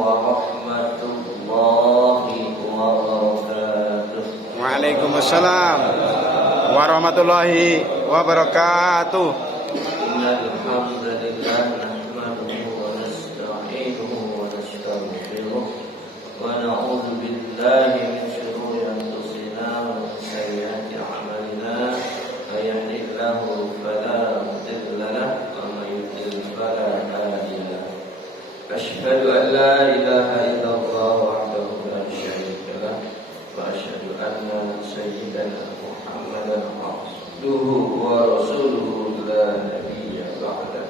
warahmatullahi wabarakatuh. Waalaikumsalam warahmatullahi wabarakatuh. Innal hamdalillah nahmaduhu wa nasta'inuhu wa nastaghfiruh wa na'udzu billahi min shururi anfusina wa min sayyiati a'malina. May yahdihillahu fala mudilla lahu wa may yudlil fala hadiya lahu. Asyhadu an la ilaha illallah wahdahu la syarika lahu wa asyhadu anna sayyidana Muhammadan abduhu wa rasuluhu la nabiyya ba'da.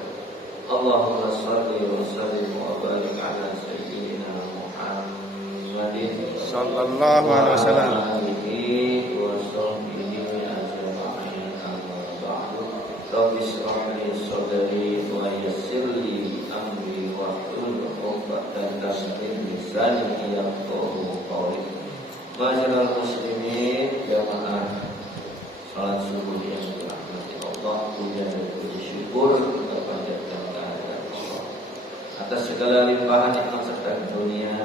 Allahumma shalli wa sallim wa barik ala sayyidina Muhammadin Sallallahu alaihi wasallam. alihi wa sahbihi ajma'in. Amma ba'du. Rabbi shrah li sadri wa yassir li amri wahlul 'uqdatam min lisani yafqahu qawli. Ma'asyiral muslimin, jamaah salat subuh yang dirahmati Allah, puja dan puji syukur kepada kehadirat Allah atas segala limpahan nikmat serta dunia.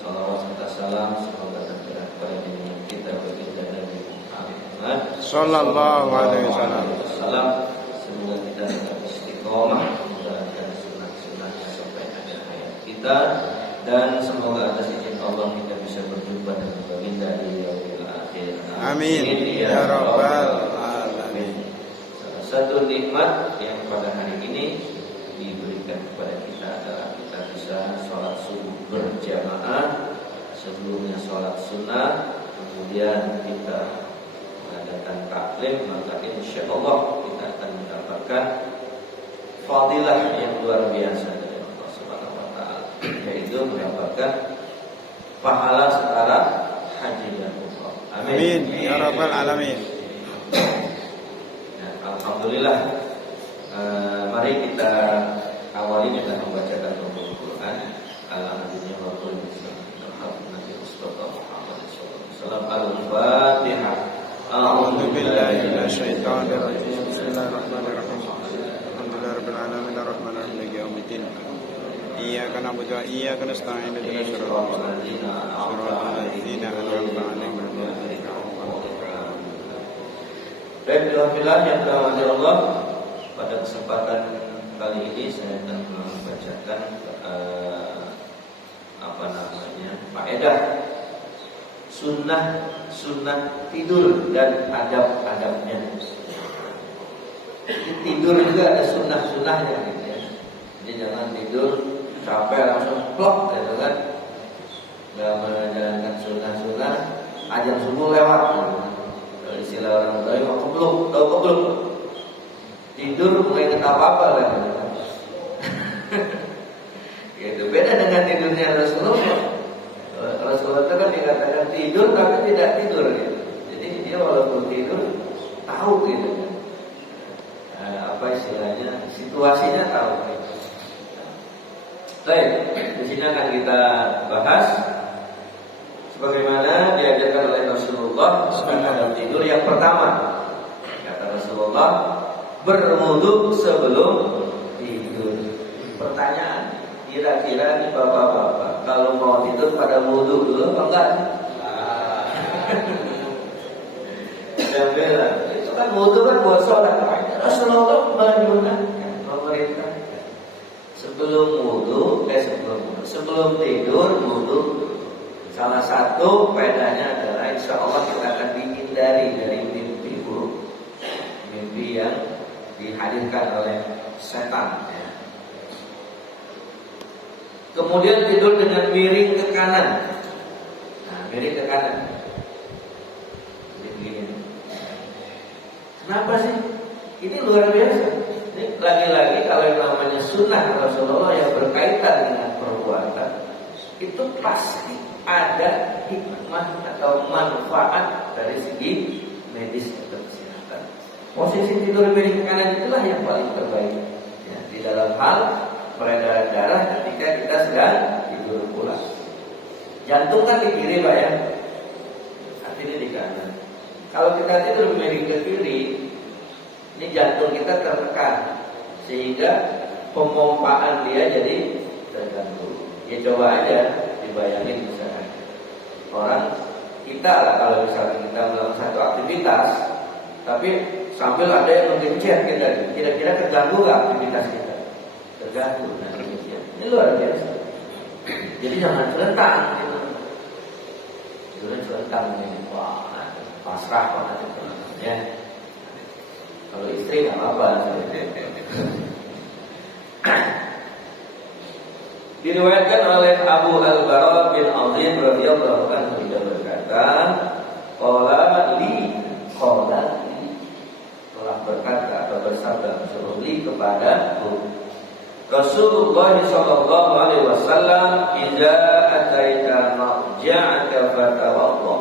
Salawat serta salam semoga tercurah pada diri kita baginda Nabi Muhammad Sallallahu alaihi wasallam. Semoga kita tetap istiqomah menjalankan sunnah-sunnahnya sampai akhir hayat kita, dan semoga atas izin Allah kita bisa berjumpa dengan baginda di yaumil akhir. Amin ya rabbal alamin. Salah satu nikmat yang pada hari ini diberikan kepada kita adalah kita bisa sholat subuh berjamaah. Sebelumnya sholat sunnah, kemudian kita mengadakan taklim, maka insya Allah kita akan mendapatkan fadilah yang luar biasa dari Allah Subhanahu wa Ta'ala, yaitu mendapatkan pahala setara haji dan umrah. Amin ya rabbal alamin. Nah, alhamdulillah. Mari kita awali dengan membacakan Al-Quran ala nabinya Muhammad Al-Fatihah. A'udzu billahi minasyaitonir rajim. Bismillahirrahmanirrahim. Alhamdulillahi rabbil alamin arrahmanir rahim maliki yaumiddin. Iyyaka na'budu wa iyyaka nasta'in ihdinas siratal ladzina an'amta 'alaihim ghairil maghdubi 'alaihim. Baik, alhamdulillah yang dirahmati Allah, pada kesempatan kali ini saya akan membacakan faedah sunnah tidur dan adab-adabnya. Tidur juga ada sunnah-sunnahnya gitu ya. Jadi jangan tidur capek langsung plok gitu kan. Enggak menjalankan sunnah-sunnah, azan subuh lewat. Kalau istilah orang Betawi mau kebluk. Tidur mulai apa-apa lah gitu. Gitu. Beda dengan tidurnya Rasulullah. Rasulullah itu kan dikatakan tidur tapi tidak tidur gitu. Jadi dia walaupun tidur tahu gitu kan. Apa istilahnya, situasinya tahu gitu. Baik, di sini akan kita bahas sebagaimana diajarkan oleh Rasulullah dalam tidur. Yang pertama, kata Rasulullah, berwudu sebelum tidur. Pertanyaan, kira-kira nih bapak-bapak kalau mau tidur pada wudu dulu apa enggak? Yang bilang itu kan wudu kan buat sholat. Rasulullah menyunahkan, memerintah sebelum sebelum tidur wudu. Salah satu faedahnya adalah insya Allah kita akan dihindari dari mimpi buruk, mimpi yang dihadirkan oleh setan ya. Kemudian tidur dengan miring ke kanan. Nah, miring ke kanan. Begini. Kenapa sih? Ini luar biasa. Ini lagi-lagi kalau yang namanya sunnah Rasulullah yang berkaitan dengan perbuatan, itu pasti ada hikmah atau manfaat dari segi medis atau kesehatan. Posisi tidur miring ke kanan itulah yang paling terbaik ya, di dalam hal peredaran darah ketika kita sedang tidur pulas. Jantung kan di kiri Pak ya, hatinya di kanan. Kalau kita tidur miring ke kiri, ini jantung kita tertekan sehingga pemompaan dia jadi terganggu. Ya coba aja dibayangin misalkan orang kita lah, kalau misalkan kita dalam satu aktivitas, tapi sambil ada yang menggencet kita, kira-kira terganggu nggak aktivitas kita? Terganggu. Nah, ini luar biasa. Jadi jangan serentak. Jangan serentak ini. Wah, pasrah banget itu. Ya. Kalau istri nggak apa-apa. Diriwayatkan oleh Abu Al-Bara bin Azim radhiyallahu anhu, dia berkata, qala li telah berkata atau bersabda Rasulullah kepadaku, Rasulullah sallallahu alaihi wasallam, idza ataita marja'aka fatawadda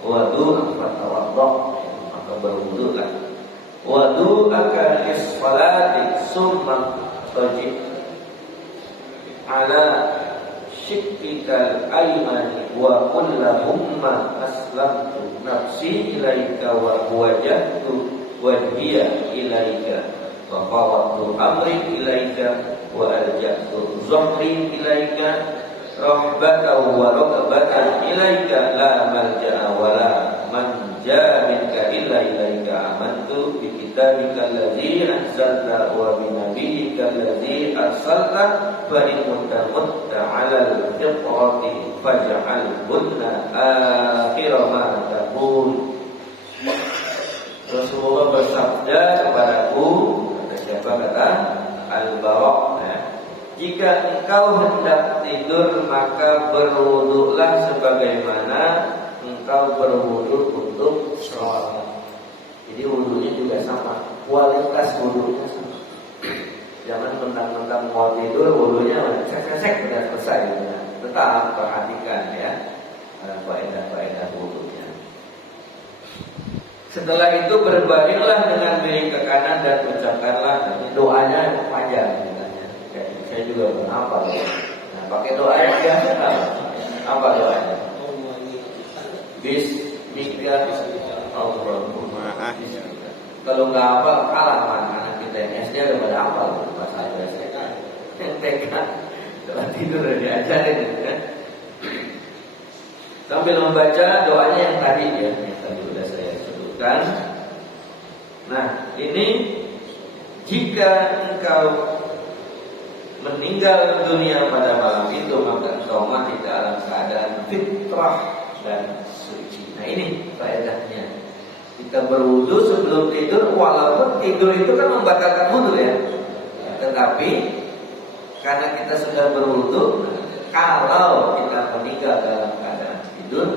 wudu'an fatawadda, maka berwudulah, wudu'aka lis-salati summa taji ala shiqqikal aymani wa qul lahumma aslamtu nafsi ilaika wa wajjahtu wajhiya ilaika wa fawwadtu amri ilaika wa alja'tu zuhri ilaika rahbatan wa raqabatan ilaika la malja'a wa la manja minka illa ilaika amantu bi kitabika allazi anzalta wa bi nabiyyika allazi arsalta fa in mutta 'ala al-fitrati faj'al bunna akhir ma taqul. Rasulullah bersabda kepadaku, kata siapa? Kata Al-Bara', jika engkau hendak tidur maka berwudulah sebagaimana engkau berwudu untuk sholat. Jadi wudunya juga sama, kualitas wudunya sama. Jangan mentang-mentang mau tidur wudunya cek-cek sudah selesai. Tetap perhatikan ya faedah-faedah wudunya. Setelah itu berbaringlah dengan miring ke kanan dan ucapkanlah doanya panjang. Saya juga menghafal. Nah, pakai doa yang biasa apa doanya? Bismika Allahumma. Kalau nggak hafal kalah sama anak kita yang SD udah pada hafal bahasa SD. Yang TK setelah tidur udah diajarin kan. Sambil membaca doanya yang tadi ya, yang tadi sudah saya sebutkan. Nah, ini jika engkau meninggal dunia pada malam itu, maka engkau mati dalam keadaan fitrah dan suci. Nah, ini faedahnya. Kita berwudu sebelum tidur, walaupun tidur itu kan membatalkan wudu ya. Tetapi karena kita sudah berwudu, kalau kita meninggal dalam keadaan tidur,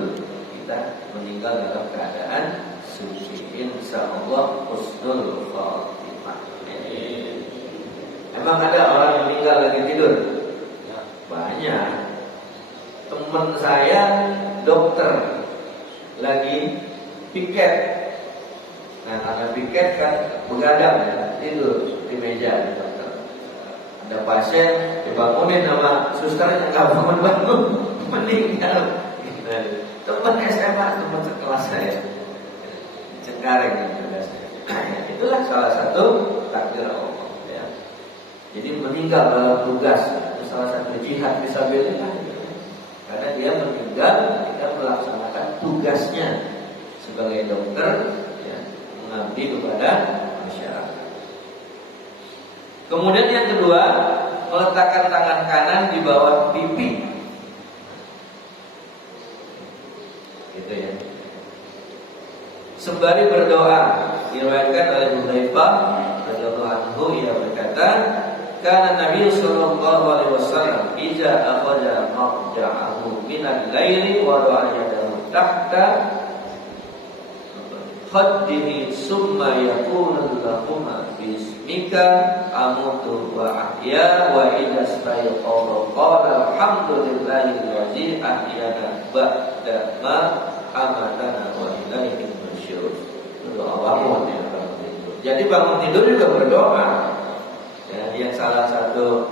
kita meninggal dalam keadaan suci. Insyaallah husnul khatimah. Emang ada orang yang meninggal lagi tidur? Banyak. Teman saya dokter lagi piket. Nah, karena piket kan begadang ya, tidur di meja dokter. Ada pasien dibangunin sama susternya, nggak bangun-bangun, meninggal. Teman SMA, teman sekelas saya, Cengkareng juga saya. Itulah salah satu takdir Allah. Jadi meninggal dalam tugas, itu salah satu jihad fisabilillah. Karena dia meninggal ketika melaksanakan tugasnya sebagai dokter, ya, mengabdi kepada masyarakat. Kemudian yang kedua, meletakkan tangan kanan di bawah pipi, gitu ya. Sembari berdoa, diriwayatkan oleh Hudzaifah radhiyallahu anhu, ia berkata, karena Nabi sallallahu alaihi wasallam idza akhadha maqja'ahu min al-laili wa ra'a yadahu tahta khaddihi summa yaqulu lahumma bismika amutu wa ahya wa idza stayqadha qala alhamdulillahi allazi ahyana ba'da ma amatana wa ilaihi nusyur. Doa bangun ya, bangun tidur. Jadi bangun tidur juga berdoa. Ya, yang salah satu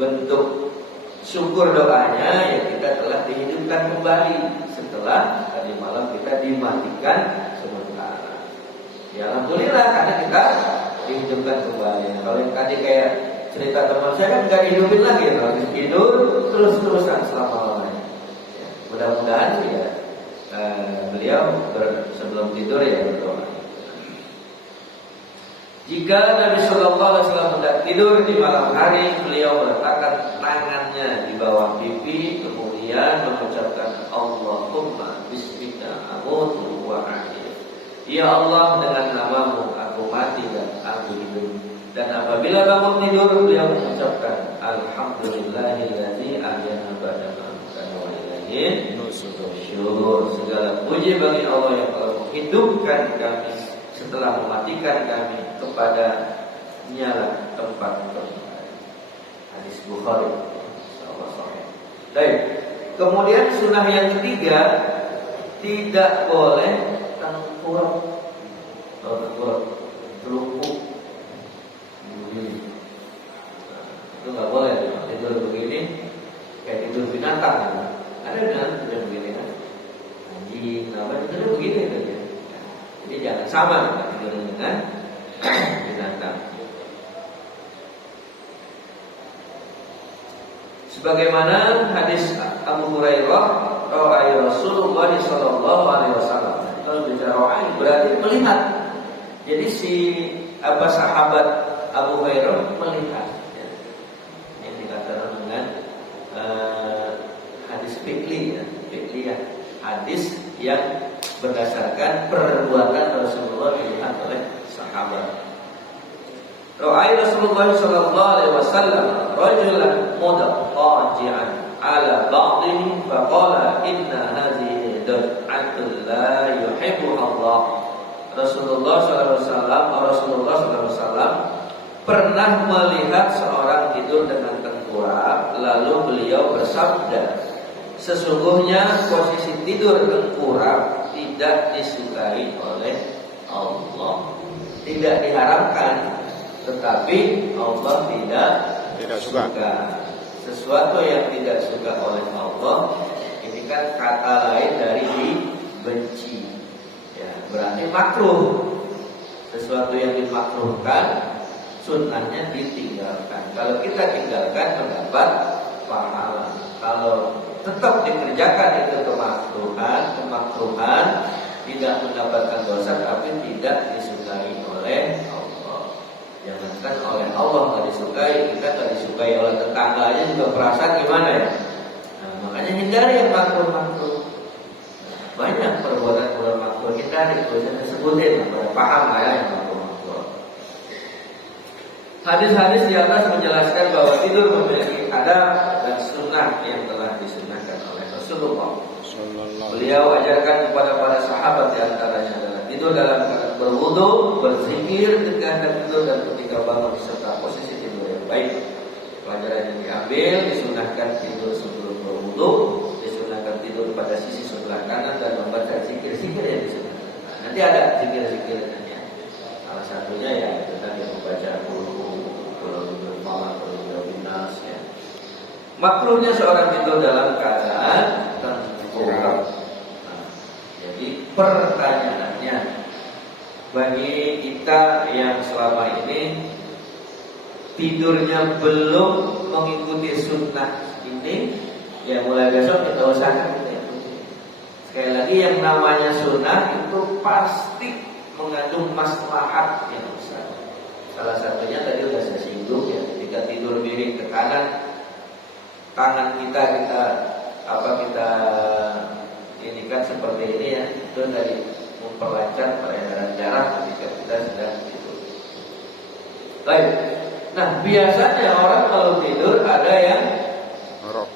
bentuk syukur doanya ya kita telah dihidupkan kembali setelah tadi malam kita dimatikan sementara. Ya alhamdulillah karena kita dihidupkan kembali. Kalau yang tadi kayak cerita teman saya kan nggak dihidupin lagi, habis tidur terus-terusan selama-lamanya. Ya, mudah-mudahan sih ya beliau sebelum tidur ya berdoa. Jika Nabi Shallallahu Alaihi Wasallam hendak tidur di malam hari, beliau meletakkan tangannya di bawah pipi, kemudian mengucapkan Allahumma bismika amutu wa ahya. Ya Allah, dengan namamu aku mati dan aku hidup. Dan apabila bangun tidur, beliau mengucapkan Alhamdulillahilladzi ahyana ba'da ma amata wa ilaihi nusyur. Segala puji bagi Allah yang telah menghidupkan kami setelah mematikan kami, kepada nyala tempat kembali. Hadis Bukhari. Baik. Kemudian sunnah yang ketiga, tidak boleh tengkurap. Tengkurap, telungkup. Itu nggak boleh. Tidur begini kayak tidur binatang. Ada binatang tidur begini kan? Anjing, apa tidur begini saja. Jadi jangan sama tidur dengan binatang. Sebagaimana hadis Abu Hurairah, ra'a Rasulullah sallallahu alaihi wasallam. Kalau bicara ra'a berarti melihat. Jadi si sahabat Abu Hurairah melihat. Ya. Yang dikatakan dengan hadis fikli ya, hadis yang berdasarkan perbuatan Rasulullah dilihat oleh sahabat. Ra'i Rasulullah sallallahu alaihi wasallam rajulan mudaqaji'an ala ba'dihi faqala inna hadhihi da'atul la yuhibbu Allah. Rasulullah sallallahu alaihi wasallam pernah melihat seorang tidur dengan tengkurap, lalu beliau bersabda, sesungguhnya posisi tidur tengkurap tidak disukai oleh Allah. Tidak diharamkan, tetapi Allah tidak suka. Sesuatu yang tidak suka oleh Allah, ini kan kata lain dari dibenci. Ya, berarti makruh. Sesuatu yang dimakruhkan, sunnahnya ditinggalkan. Kalau kita tinggalkan mendapat pahala. Kalau tetap dikerjakan itu kemakruhan tidak mendapatkan dosa, tapi tidak disukai oleh Allah. Jangankan oleh Allah nggak disukai, kita nggak disukai oleh tetangganya juga perasaan gimana ya? Nah, makanya hindari yang makruh. Banyak perbuatan makruh hindari, saya sebutin pada paham lah ya yang makruh. Hadis-hadis di atas menjelaskan bahwa tidur memiliki adab dan sunnah yang telah disunnahkan oleh Rasulullah. Beliau ajarkan kepada para sahabat, di antaranya adalah tidur dalam keadaan berwudu, berzikir ketika tidur dan ketika bangun serta posisi tidur yang baik. Pelajaran yang diambil, disunahkan tidur sebelum berwudu, disunahkan tidur pada sisi sebelah kanan dan membaca zikir-zikir yang disunahkan. Nanti ada zikir-zikirnya. Salah satunya ya itu tadi membaca ya. Makruhnya seorang tidur dalam keadaan tengkurap. Jadi pertanyaannya, bagi kita yang selama ini tidurnya belum mengikuti sunnah ini, ya mulai besok kita usahakan kita ikuti. Sekali lagi, yang namanya sunnah itu pasti mengandung maslahat yang besar. Salah satunya tadi sudah saya singgung ya, ketika tidur miring ke kanan, tangan kita ini kan seperti ini ya, itu tadi memperlancar peredaran darah ketika kita sedang tidur. Baik. Nah, biasanya orang kalau tidur ada yang ngorok,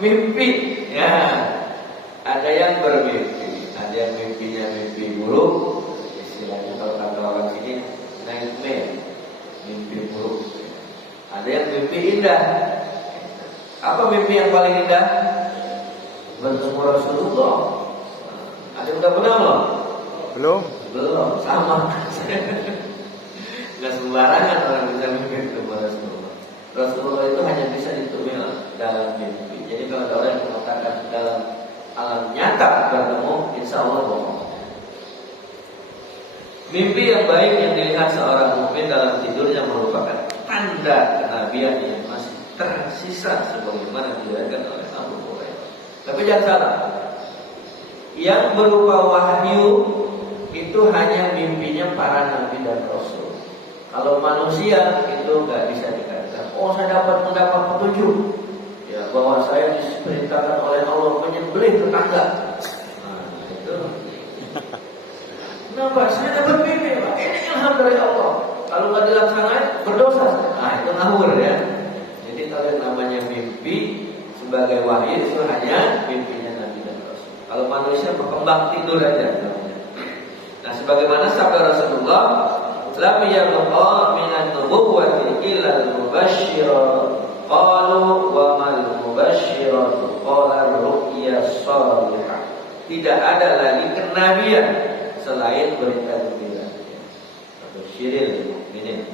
mimpi ya. Ada yang bermimpi, ada yang mimpinya mimpi buruk, istilahnya kalau kata orang sini nightmare, mimpi buruk. Ada yang mimpi indah. Apa mimpi yang paling indah? Bertemu Rasulullah. Ada yang udah pernah belum? Belum, sama. Gak sembarangan orang bisa mimpi bertemu Rasulullah. Rasulullah itu hanya bisa ditemui dalam mimpi. Jadi kalau ada orang yang mengatakan dalam alam nyata bertemu, insya Allah bohong. Mimpi yang baik yang dilihat seorang mukmin dalam tidurnya merupakan tanda kenabian yang masih tersisa sebagaimana diriwayatkan oleh Abu Hurairah. Tapi jangan salah, yang berupa wahyu itu hanya mimpinya para nabi dan rasul. Kalau manusia itu nggak bisa dikatakan, oh saya mendapat petunjuk, ya bahwa saya diperintahkan oleh Allah menyembelih tetangga. Nah itu. Kenapa? Saya dapat mimpi, Pak. Ini ilham dari Allah. Kalau nggak dilaksanakan, berdosa. Nah, itu ngawur ya. Jadi kalau yang namanya mimpi sebagai wahyu itu hanya mimpinya Nabi dan Rasul. Kalau manusia berkembang tidur aja. Nah, sebagaimana sabda Rasulullah, "Lam yabqa minan nubuwwati illa al-mubashshira." Qalu wa mal mubashshiratu? Qala ru'ya shalihah. Tidak ada lagi kenabian selain berita gembira atau syiril mukminin.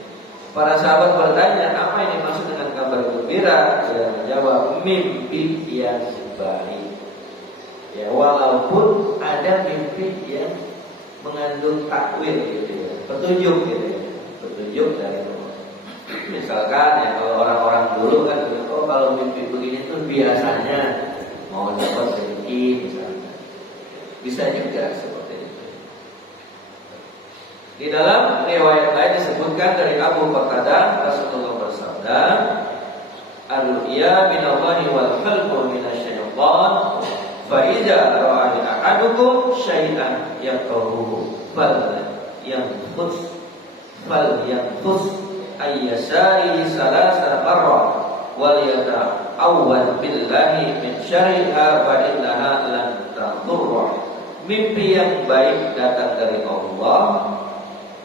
Para sahabat bertanya, apa yang dimaksud dengan kabar gembira? Dia menjawab, mimpi yang baik. Ya, walaupun ada mimpi yang mengandung takwil gitu ya, petunjuk gitu ya, petunjuk dari Allah. Misalkan ya kalau orang-orang dulu kan, oh kalau mimpi begini tuh biasanya mau dapat rezeki misalnya. Bisa juga seperti itu. Di dalam riwayat lain disebutkan dari Abu Qatadah, Rasulullah bersabda, "Ar-ru'ya minallahi wal khalqu minasyaitan, fa idza ra'a ahadukum syai'an yaqruhu fal yanfus ayyasari salasa marra wal yata'awwad billahi min syarriha fa innaha lan tadurra." Mimpi yang baik datang dari Allah,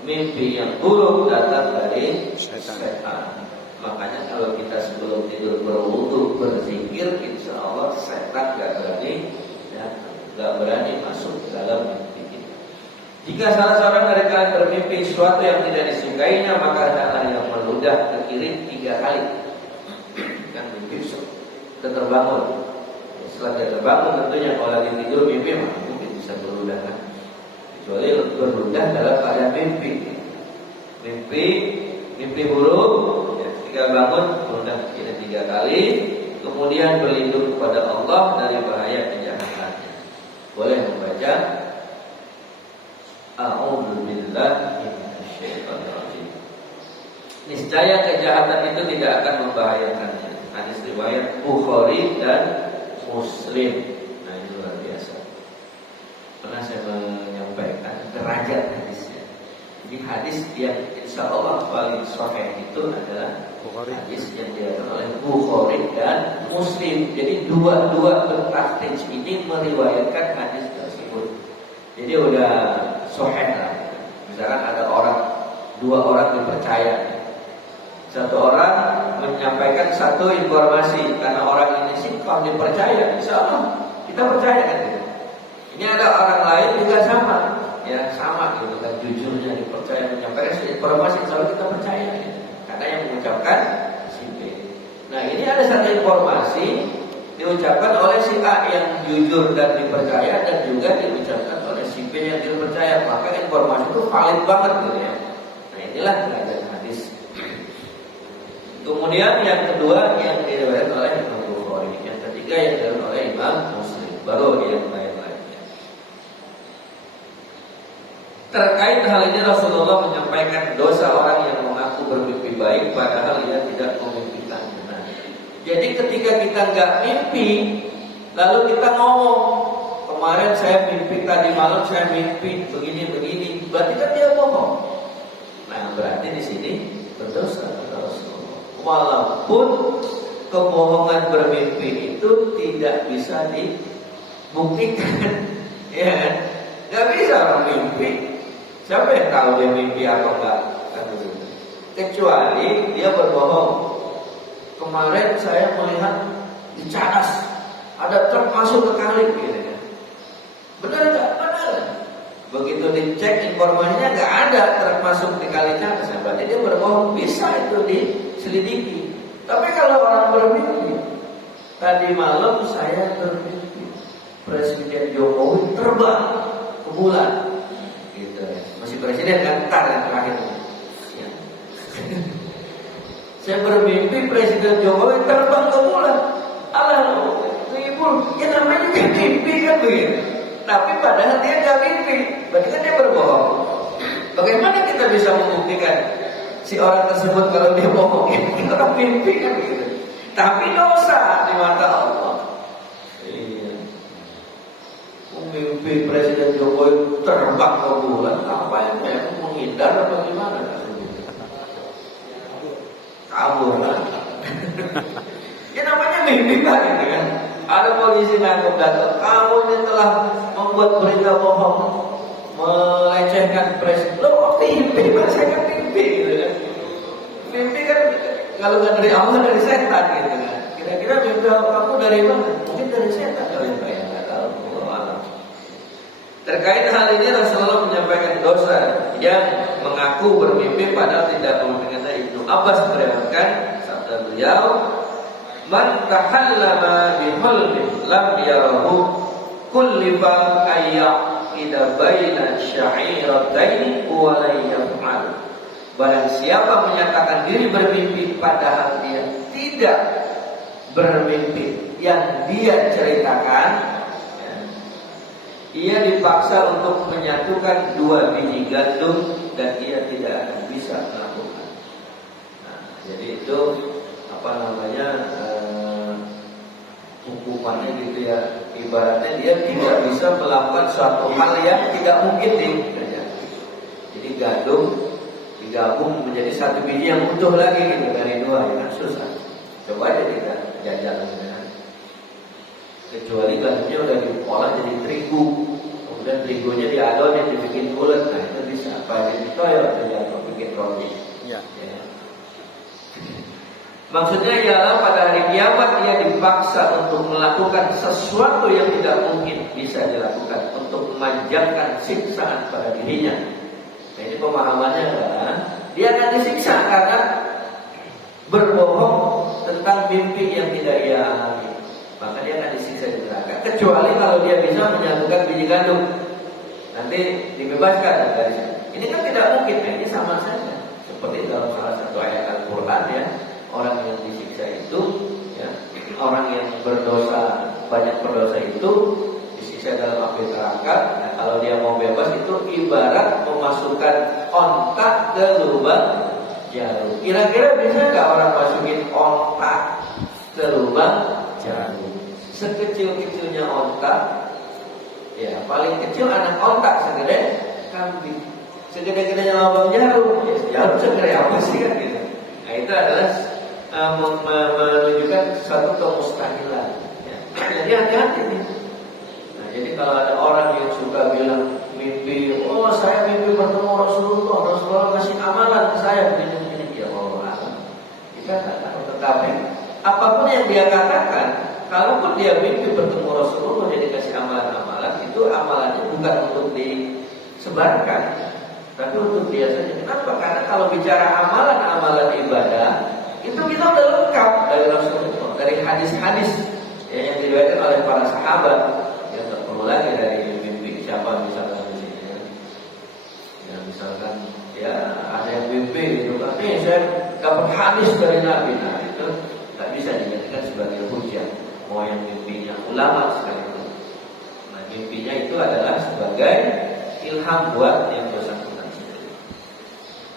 mimpi yang buruk datang dari setan. Makanya kalau kita sebelum tidur berwudu berzikir, insya Allah setan gak berani masuk ke dalam mimpi kita. Jika salah seorang dari kalian bermimpi sesuatu yang tidak disukainya, maka hendaklah yang meludah ke kiri 3 kali. Kan mimpi kita terbangun. Setelah kita terbangun tentunya kalau lagi tidur mimpi mungkin bisa berludah kan. Kecuali berludah dalam keadaan mimpi. Mimpi buruk ya, ketika bangun berludah kiri 3 kali, kemudian berlindung kepada Allah dari bahaya kejahatan. Boleh membaca A'udzubillahi minasyaitonir rajim. Niscaya kejahatan itu tidak akan membahayakannya. Hadis riwayat Bukhari dan Muslim. Nah ini luar biasa. Pernah saya menyampaikan derajat hadisnya. Jadi hadis yang insya Allah paling sahih itu adalah hadis yang diriwayatkan oleh Bukhari dan Muslim. Jadi dua bertahrij ini meriwayatkan hadis tersebut. Jadi udah sahih lah. Misalkan ada dua orang dipercaya. Satu orang menyampaikan satu informasi karena orang ini sih kalau dipercaya, insya Allah kita percaya kan gitu. Ini ada orang lain juga sama, ya sama gitu kan, jujurnya dipercaya menyampaikan informasi, insya Allah kita percaya gitu. Karena yang mengucapkan si B. Nah ini ada satu informasi diucapkan oleh si A yang jujur dan dipercaya, dan juga diucapkan oleh si B yang dipercaya, maka informasi itu valid banget gitu ya. Nah inilah derajat hadis. Kemudian yang kedua yang diriwayatkan oleh Imam Bukhari, yang ketiga yang diriwayatkan oleh Imam Muslim, baru yang lain-lainnya. Terkait hal ini Rasulullah menyampaikan dosa orang yang mengaku bermimpi baik padahal ia tidak memimpikannya. Nah, jadi ketika kita nggak mimpi, lalu kita ngomong, kemarin saya mimpi, tadi malam saya mimpi begini, berarti kan dia bohong. Nah, berarti di sini berdosa kata Rasulullah. Walaupun kebohongan bermimpi itu tidak bisa dibuktikan, ya kan? Gak bisa orang mimpi. Siapa yang tahu dia mimpi atau enggak? Kecuali dia berbohong. Kemarin saya melihat di Cadas ada truk masuk ke kali, gitu kan? Benar nggak? Benar. Begitu dicek informasinya nggak ada truk masuk di kali Cadas, berarti dia berbohong. Bisa itu diselidiki. Tapi kalau orang bermimpi, tadi malam saya bermimpi Presiden Jokowi terbang ke bulan, gitu. Masih presiden kan tar yang terakhir. Ya. Saya bermimpi Presiden Jokowi terbang ke bulan. Allah, ibu, ya namanya mimpi kan begitu. Tapi padahal dia nggak mimpi, berarti kan dia berbohong. Bagaimana kita bisa membuktikan si orang tersebut kalau dia bohong? Kita orang mimpi kan begitu. Tapi dosa di mata Allah. Iya. Mimpi Presiden Jokowi terbang ke bulan, apa yang saya menghindar atau gimana? Kabur kan? Ya namanya mimpi kan, gitu kan? Ada polisi nangkep datang, kamu ini telah membuat berita bohong, melecehkan presiden. Lo mimpi, saya kan mimpi, gitu kan? Mimpi kan kalau nggak dari Allah dari setan, gitu kan? Kira-kira mimpi kamu dari mana? Mungkin dari setan kali ya, nggak tahu. Terkait hal ini Rasulullah menyampaikan dosa yang mengaku bermimpi padahal tidak bermimpi. Ibnu Abbas meriwayatkan sabda beliau, "Man tahallama bi hulmin lam yarahu kullifa ayyaqida baina sya'irataini wa la yaf'al." Barang siapa menyatakan diri bermimpi padahal dia tidak bermimpi yang dia ceritakan, ia dipaksa untuk menyatukan 2 biji gandum dan ia tidak akan bisa melakukan. Nah, jadi itu hukumannya gitu ya. Ibaratnya dia tidak bisa melakukan suatu hal yang tidak mungkin dikerjakan. Jadi gandum digabung menjadi 1 biji yang utuh lagi gitu dari 2, ya kan susah. Coba aja kita jajal gitu. Kecuali gandumnya udah diolah jadi terigu, kemudian terigunya diadon dibikin bulat, nah itu bisa apa jadi toyo atau bikin roti. Ya. Ya. Maksudnya ialah pada hari kiamat dia dipaksa untuk melakukan sesuatu yang tidak mungkin bisa dilakukan untuk memanjangkan siksaan pada dirinya. Nah, ini pemahamannya adalah dia akan disiksa karena berbohong tentang mimpi yang tidak ia alami. Maka dia akan disiksa di neraka. Kecuali kalau dia bisa menyatukan biji gandum, nanti dibebaskan dari sana. Ini kan tidak mungkin, ini sama saja. Seperti dalam salah satu ayat Al-Quran ya, orang yang disiksa itu, ya, orang yang berdosa banyak berdosa itu disiksa dalam api neraka. Nah, kalau dia mau bebas itu ibarat memasukkan ontak ke lubang jarum. Kira-kira bisa nggak orang masukin ontak ke lubang jarum? Sekecil-kecilnya ontak, ya paling kecil anak ontak segede kambing, segede-gedenya lubang jarum. Ya, jarum segede apa sih kan gitu. Nah itu adalah menunjukkan suatu kemustahilan. Ya. Jadi hati-hati nih. Nah jadi kalau ada orang yang suka bilang mimpi, oh saya mimpi bertemu Rasulullah ngasih amalan ke saya begini-begini, ya Allah, kita tak tahu. Tetapi apapun yang dia katakan, kalaupun dia mimpi bertemu Rasulullah jadi kasih amalan-amalan, itu amalannya bukan untuk disebarkan, tapi untuk dia saja. Kenapa? Karena kalau bicara amalan-amalan ibadah, itu kita udah lengkap dari Rasulullah, dari hadis-hadis yang diriwayatkan oleh para sahabat. Ya tak perlu lagi dari mimpi siapa misalkan di sini. Ya misalkan ya ada yang mimpi gitu kan, saya dapat hadis dari Nabi. Nah itu tak bisa dijadikan sebagai hujah. Mau yang mimpinya ulama sekalipun. Nah mimpinya itu adalah sebagai ilham buat yang bersangkutan sendiri.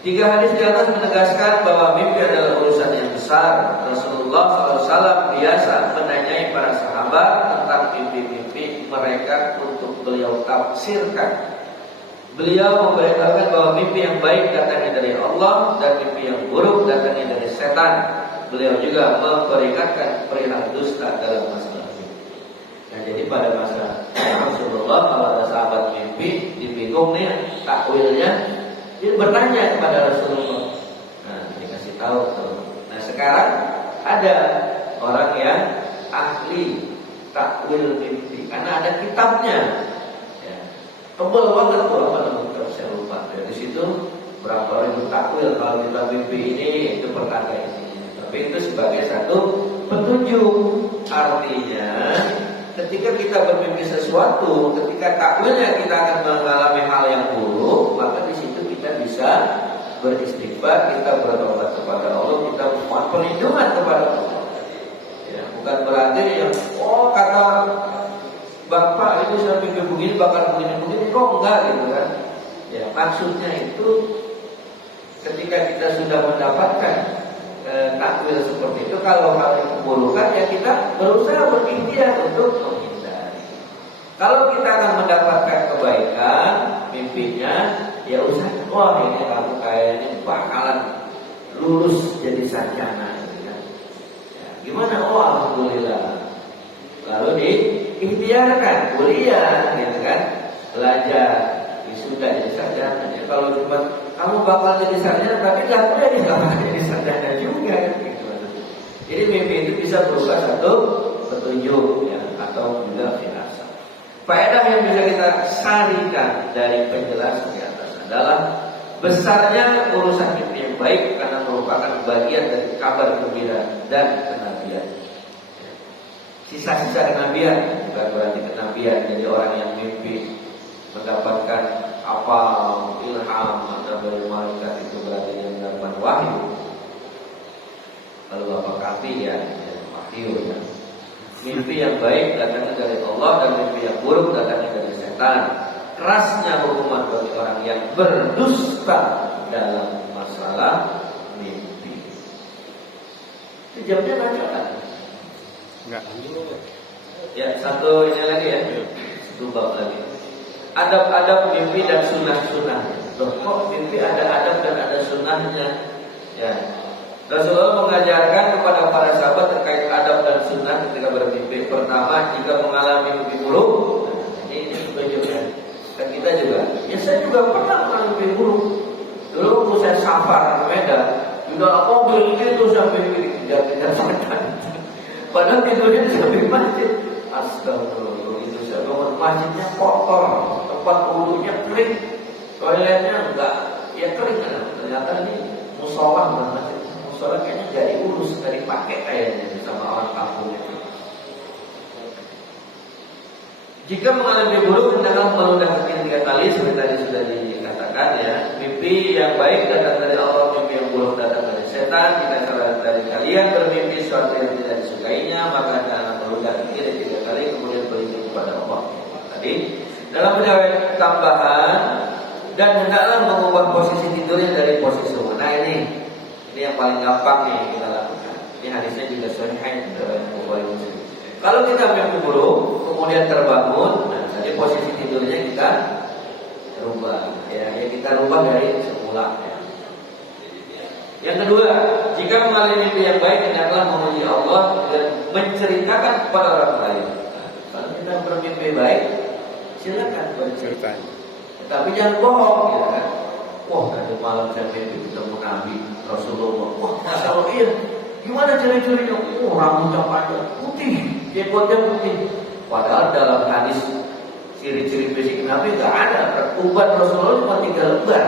3 hadis di atas menegaskan bahwa mimpi adalah urusan yang besar. Rasulullah SAW biasa menanyai para sahabat tentang mimpi-mimpi mereka untuk beliau tafsirkan. Beliau memberitahukan bahwa mimpi yang baik datangnya dari Allah dan mimpi yang buruk datangnya dari setan. Beliau juga memperingatkan perihal dusta dalam masalah ini. Nah jadi pada masa Rasulullah kalau ada sahabat mimpi dibingung nih takwilnya, dia bertanya kepada Rasulullah. Nah dikasih tahu tuh. Nah sekarang ada orang yang ahli takwil mimpi karena ada kitabnya. Ya. Tebal banget tuh apa namanya saya lupa. Dari situ berapa ribu takwil kalau kita mimpi ini itu pertanda ini. Tapi itu sebagai satu petunjuk. Artinya ketika kita bermimpi sesuatu, ketika takwilnya kita akan mengalami hal yang buruk, maka di situ bisa beristighfar, kita bertobat kepada Allah, kita mohon perlindungan kepada Allah. Ya, bukan berarti yang kata Bapak itu saya pikir begini bakal begini kok enggak gitu kan. Ya, maksudnya itu ketika kita sudah mendapatkan takwil seperti itu, kalau hal itu keburukan ya kita berusaha berikhtiar untuk menghindari. Kalau kita akan mendapatkan kebaikan mimpinya, ya usah, wah ini kamu kayaknya bakalan lulus jadi sarjana gitu kan. Ya, gimana? Oh alhamdulillah. Lalu diikhtiarkan kuliah gitu kan, belajar, sudah jadi sarjana. Ya, kalau cuma kamu bakal jadi sarjana tapi nggak kuliah, ya nggak bakal jadi sarjana juga gitu. Jadi mimpi itu bisa berupa satu petunjuk ya, atau juga firasat. Faedah yang bisa kita sarikan dari penjelasan di atas adalah besarnya urusan mimpi yang baik karena merupakan bagian dari kabar gembira dan kenabian. Sisa-sisa kenabian, bukan berarti kenabian jadi orang yang mimpi mendapatkan apa ilham atau dari malaikat itu berarti dia mendapat wahyu. Kalau Bapak kafir ya wahyu ya. Mimpi yang baik datangnya dari Allah dan mimpi yang buruk datangnya dari setan. Kerasnya hukuman bagi orang yang berdusta dalam masalah mimpi. Itu jamnya baca. Enggak. Ya, satu ini lagi ya. Satu bab lagi. Adab-adab mimpi dan sunnah-sunnah. Loh, kok mimpi ada adab dan ada sunnahnya? Ya. Rasulullah mengajarkan kepada para sahabat terkait adab dan sunnah ketika bermimpi. Pertama, jika mengalami mimpi buruk, ini setuju ya. Dan kita juga, ya saya juga pernah mengalami mimpi buruk. Dulu waktu saya safar ke Medan, juga mobil itu sampai dikejar-kejar setan. Padahal tidurnya di samping masjid. Astagfirullah, itu saya bangun masjidnya kotor, tempat wudunya kering, toiletnya enggak, ya kering kan. Ternyata ini musola bukan masjid. Musola kayaknya nggak diurus, nggak dipakai kayaknya sama orang kampung itu. Jika mengalami buruk, hendaklah meludah hati 3 kali seperti tadi sudah dikatakan ya. Mimpi yang baik datang dari Allah, mimpi yang buruk datang dari setan. Jika salah dari kalian bermimpi sesuatu yang tidak disukainya, maka jangan meludah hati 3 kali kemudian berizin kepada Allah. Tadi dalam riwayat tambahan, dan hendaklah mengubah posisi tidurnya dari posisi rumah. Nah ini yang paling gampang nih kita lakukan. Ini hadisnya juga sahih dari Bukhari Muslim. Kalau kita mimpi buruk, kemudian terbangun, nah jadi posisi tidurnya kita rubah, ya kita rubah dari semula. Ya. Yang kedua, jika mengalami mimpi yang baik, hendaklah memuji Allah dan menceritakan kepada orang lain. Nah, kalau kita bermimpi baik, silakan bercerita. Tapi jangan bohong, ya kan? Wah, tadi malam saya mimpi ketemu Nabi Rasulullah. Wah, Masya Allah, iya. Gimana ciri-cirinya? Rambutnya panjang, putih, jenggotnya putih. Padahal dalam hadis ciri-ciri fisik Nabi nggak ada. Uban Rasulullah cuma 3 lembar.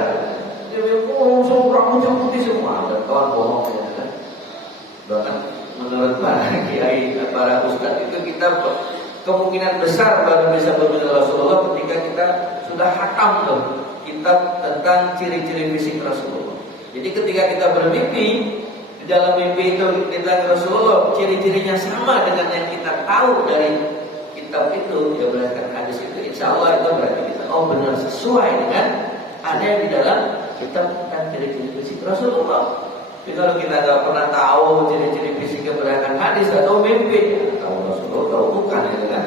Dia bilang, rambutnya putih semua. Ada kawan bohong ya kan? Bahkan menurut para kiai, para ustadz itu kita kemungkinan besar baru bisa berbeda Rasulullah ketika kita sudah hatam tuh kitab tentang ciri-ciri fisik Rasulullah. Jadi ketika kita bermimpi, di dalam mimpi itu kita Rasulullah ciri-cirinya sama dengan yang kita tahu dari kitab itu, ya berdasarkan hadis itu, insya Allah itu berarti kita benar sesuai dengan ada yang di dalam kitab tentang ciri-ciri fisik Rasulullah. Tapi kalau kita tidak pernah tahu ciri-ciri fisiknya berdasarkan hadis atau mimpi, tahu Rasulullah tahu bukan ya kan?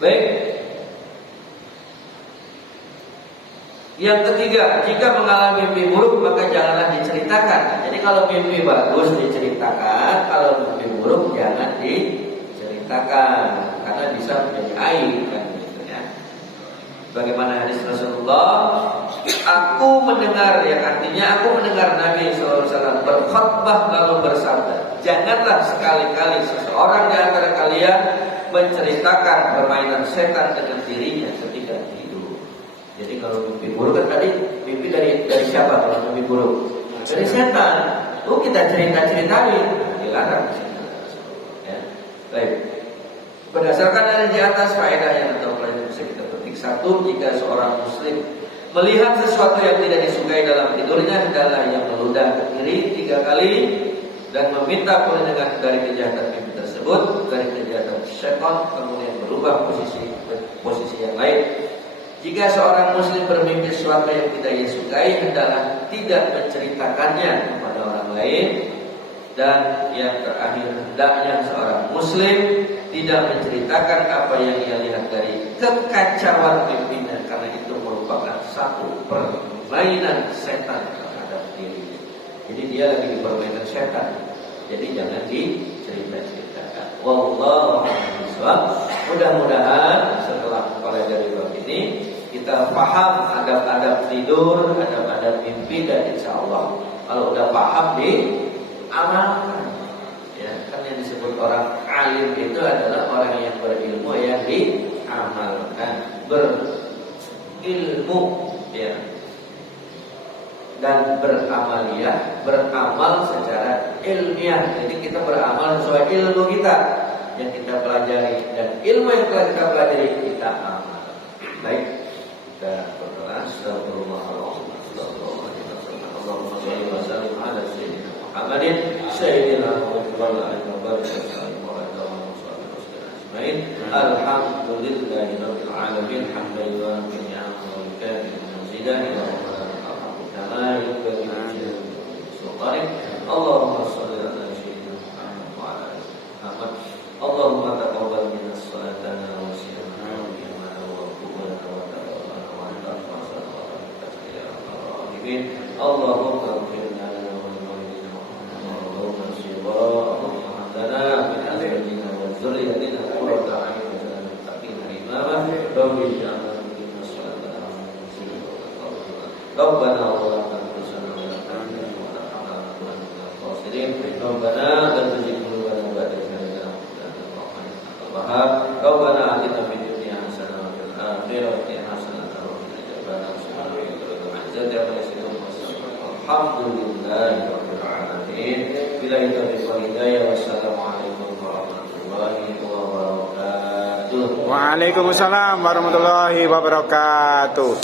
Baik. Yang ketiga, jika mengalami mimpi buruk maka janganlah diceritakan. Jadi kalau mimpi bagus diceritakan, kalau mimpi buruk jangan diceritakan karena bisa menjadi aib kan gitu ya. Bagaimana hadis Rasulullah, aku mendengar, yang artinya aku mendengar Nabi SAW berkhutbah lalu bersabda, janganlah sekali-kali seseorang di antara kalian menceritakan permainan setan dengan dirinya ketika tidur. Jadi kalau mimpi buruk kan tadi mimpi dari siapa kalau mimpi buruk? Dari setan. Itu kita cerita-ceritain, dilarang. Ya. Baik. Berdasarkan dari di atas faedah yang atau pelajaran bisa kita petik Satu, jika seorang muslim melihat sesuatu yang tidak disukai dalam tidurnya, hendaklah yang meludah ke kiri 3 kali dan meminta perlindungan dari kejahatan mimpi tersebut, dari kejahatan syaitan, kemudian berubah posisi yang lain. Jika seorang muslim bermimpi sesuatu yang tidak ia sukai, hendaklah tidak menceritakannya kepada orang lain. Dan yang terakhir, hendaknya seorang muslim tidak menceritakan apa yang ia lihat dari kekacauan mimpinya, karena itu merupakan satu permainan setan terhadap diri. Jadi dia lagi dipermainan setan. Jadi jangan diceritakan. Wallahu a'lam bishawab. Mudah-mudahan setelah mempelajari bab ini kita paham adab-adab tidur, adab-adab mimpi, dan insya Allah kalau udah paham diamalkan. Ya, kan yang disebut orang alim itu adalah orang yang berilmu yang diamalkan, berilmu ya, dan beramal secara ilmiah. Jadi kita beramal sesuai ilmu kita yang kita pelajari, dan ilmu yang telah kita pelajari kita amal. Baik, kita berdoa. Astagfirullahaladzim. Allahumma shalli wa sallim ala sayyidina Muhammadin sayyidina Muhammadin wa barik alhamdulillahi rabbil alamin hamdan yuwafi ni'amahu wa yukafi mazidahu wa kama yanbaghi li sultanik. Allahumma shalli ala sayyidina Muhammad wa ala ali Muhammad. Allahumma taqabbal minna salatana wa siyamana wa qiyamana wa qubulana wa taqabbal wa anta sallallahu ya rabbal Allahumma ighfir lana wa li walidina Allahumma shifaa Allahumma hadana min azwajina wa dhurriyyatina qurrata a'yun waj'alna lil muttaqina imama. Rabbi ij'alna muqima as-salati wa muqima Rabbana wa la tuzigh qulubana Rabbana la tuzigh qulubana ba'da idh hadaytana wa hab lana min ladunka rahmatan. Rabbana atina fid dunya hasanah wa fil akhirati hasanah wa qina adzabannar. Alhamdulillahi rabbil alamin. Bila itu hidayah. Wassalamualaikum warahmatullahi wabarakatuh. Waalaikumsalam warahmatullahi wabarakatuh.